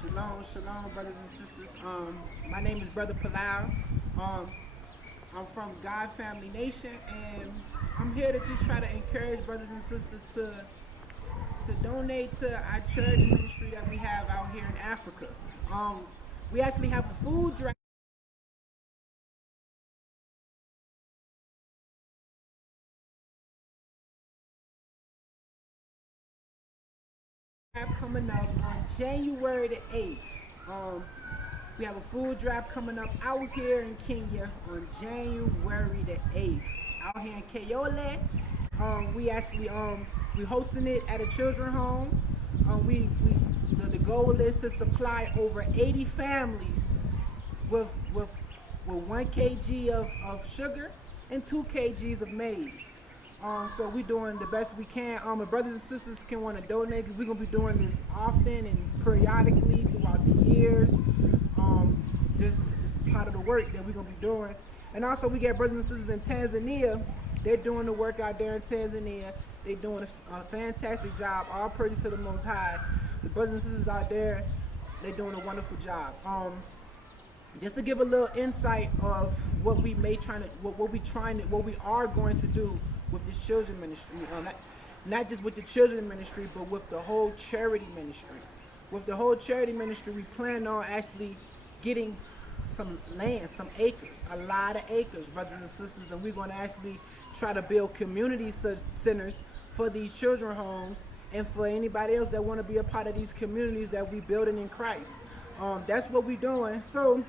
Shalom, shalom, brothers and sisters. My name is Brother Palau. I'm from God Family Nation, and I'm here to just try to encourage brothers and sisters to donate to our charity ministry that we have out here in Africa. We actually have a food drive coming up on January the 8th. We have a food drive coming up out here in Kenya on January the 8th. Out here in Kayole. We hosting it at a children's home. The goal is to supply over 80 families with 1 kg of sugar and 2 kgs of maize. So we're doing the best we can. My brothers and sisters can want to donate because we're going to be doing this often and periodically throughout the years. This is part of the work that we're going to be doing. And also we got brothers and sisters in Tanzania. They're doing the work out there in Tanzania. They're doing a fantastic job. All praise to the Most High. The brothers and sisters out there, they're doing a wonderful job. Just to give a little insight of what we are going to do with this children ministry, not just with the children ministry, but with the whole charity ministry. With the whole charity ministry, we plan on actually getting some land, some acres, a lot of acres, brothers and sisters, and we're going to actually try to build community centers for these children homes and for anybody else that want to be a part of these communities that we building in Christ. That's what we're doing. So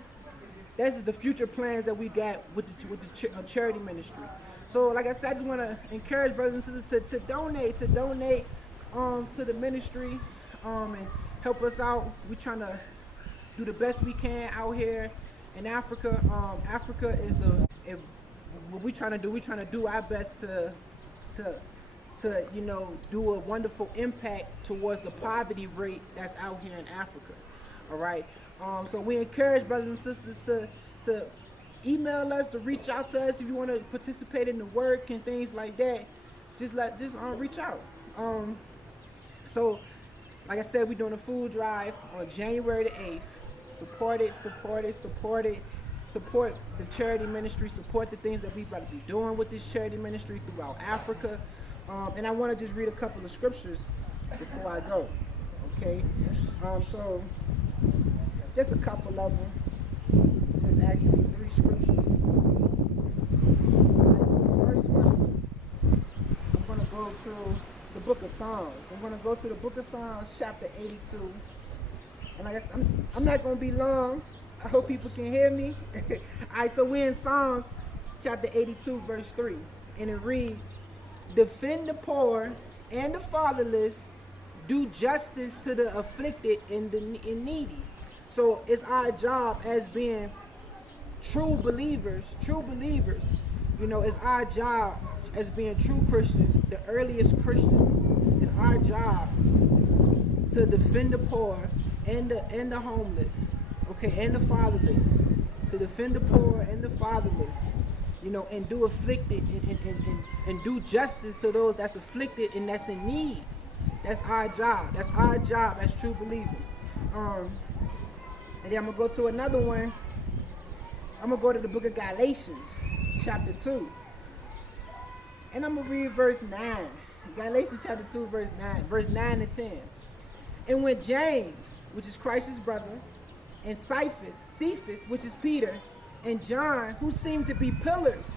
that's just the future plans that we got with the charity ministry. So like I said, I just want to encourage brothers and sisters to donate to the ministry and help us out. We're trying to do the best we can out here in Africa. Africa is what we're trying to do. We're trying to do our best to do a wonderful impact towards the poverty rate that's out here in Africa. All right. So we encourage brothers and sisters to email us, to reach out to us if you want to participate in the work and things like that. Just reach out. So like I said, we're doing a food drive on January the 8th. Support it. Support the charity ministry. Support the things that we're about to be doing with this charity ministry throughout Africa. And I want to just read a couple of scriptures before I go. Okay. So just a couple of them. Just actually 3 scriptures. The first one, I'm going to go to the book of Psalms. I'm going to go to the book of Psalms, chapter 82. And I guess I'm not going to be long. I hope people can hear me. All right, so we're in Psalms, chapter 82, verse 3. And it reads, "Defend the poor and the fatherless, do justice to the afflicted and needy." So it's our job as being true believers, it's our job as being true Christians, the earliest Christians. It's our job to defend the poor and the homeless, okay, and the fatherless. To defend the poor and the fatherless, and do afflicted and do justice to those that's afflicted and that's in need. That's our job. That's our job as true believers. And then I'm going to go to another one. I'm going to go to the book of Galatians, chapter 2. And I'm going to read verse 9. Galatians chapter 2, verse 9 and 10. "And when James, which is Christ's brother, and Cephas, which is Peter, and John, who seemed to be pillars,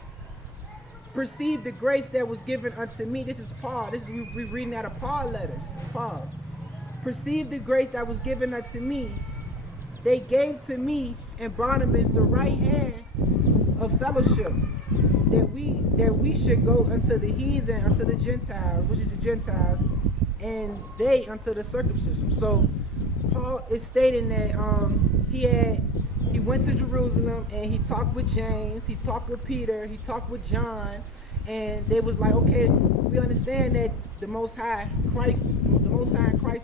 perceived the grace that was given unto me." This is Paul. We're reading out of Paul's letter. This is Paul. "Perceived the grace that was given unto me, they gave to me and Barnabas the right hand of fellowship, that we should go unto the heathen, unto the Gentiles," which is the Gentiles, "and they unto the circumcision." So Paul is stating that he went to Jerusalem and he talked with James, he talked with Peter, he talked with John, and they was like, okay, we understand that the Most High in Christ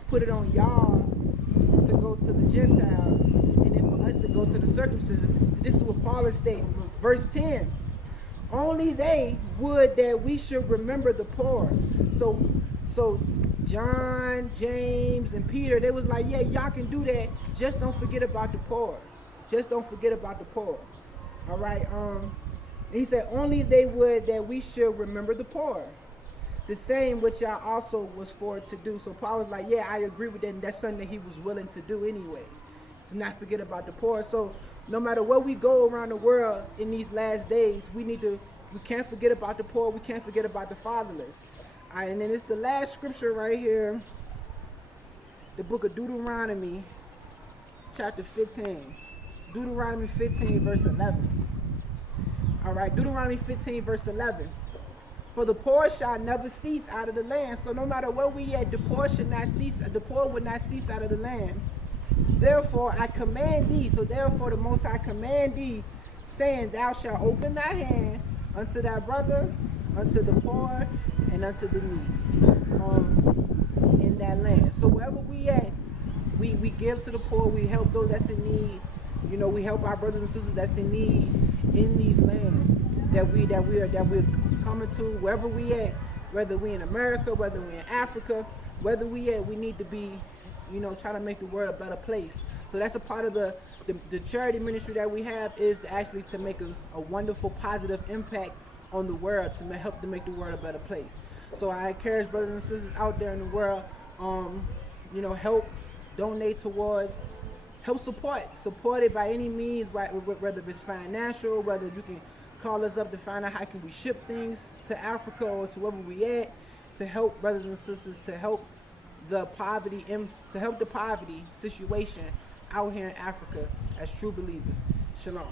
put it on y'all to go to the Gentiles, and then for us to go to the circumcision. This is what Paul is stating. Verse 10, "Only they would that we should remember the poor." So John, James, and Peter, they was like, yeah, y'all can do that. just don't forget about the poor. Just don't forget about the poor. All right. He said, only they would that we should remember the poor. The same which y'all also was for to do. So Paul was like, yeah, I agree with that. And that's something that he was willing to do anyway. To not forget about the poor. So no matter where we go around the world in these last days, we can't forget about the poor. We can't forget about the fatherless. All right, and then it's the last scripture right here. The book of Deuteronomy, chapter 15. Deuteronomy 15, verse 11. All right, Deuteronomy 15, verse 11. For the poor shall never cease out of the land. So no matter where we at, the poor should not cease. The poor would not cease out of the land. Therefore I command thee. So therefore the Most High command thee, saying, thou shalt open thy hand unto thy brother, unto the poor, and unto the needy, in that land. So wherever we at, we give to the poor. We help those that's in need. You know, we help our brothers and sisters that's in need in these lands that we're coming to. Wherever we at, whether we in America, whether we in Africa, whether we at, we need to be, you know, trying to make the world a better place. So that's a part of the charity ministry that we have, is to actually to make a wonderful positive impact on the world, to help to make the world a better place. So I encourage brothers and sisters out there in the world, you know, help donate towards, help support it by any means, whether it's financial, whether you can call us up to find out how can we ship things to Africa or to wherever we at, to help brothers and sisters, to help the poverty situation out here in Africa as true believers. Shalom.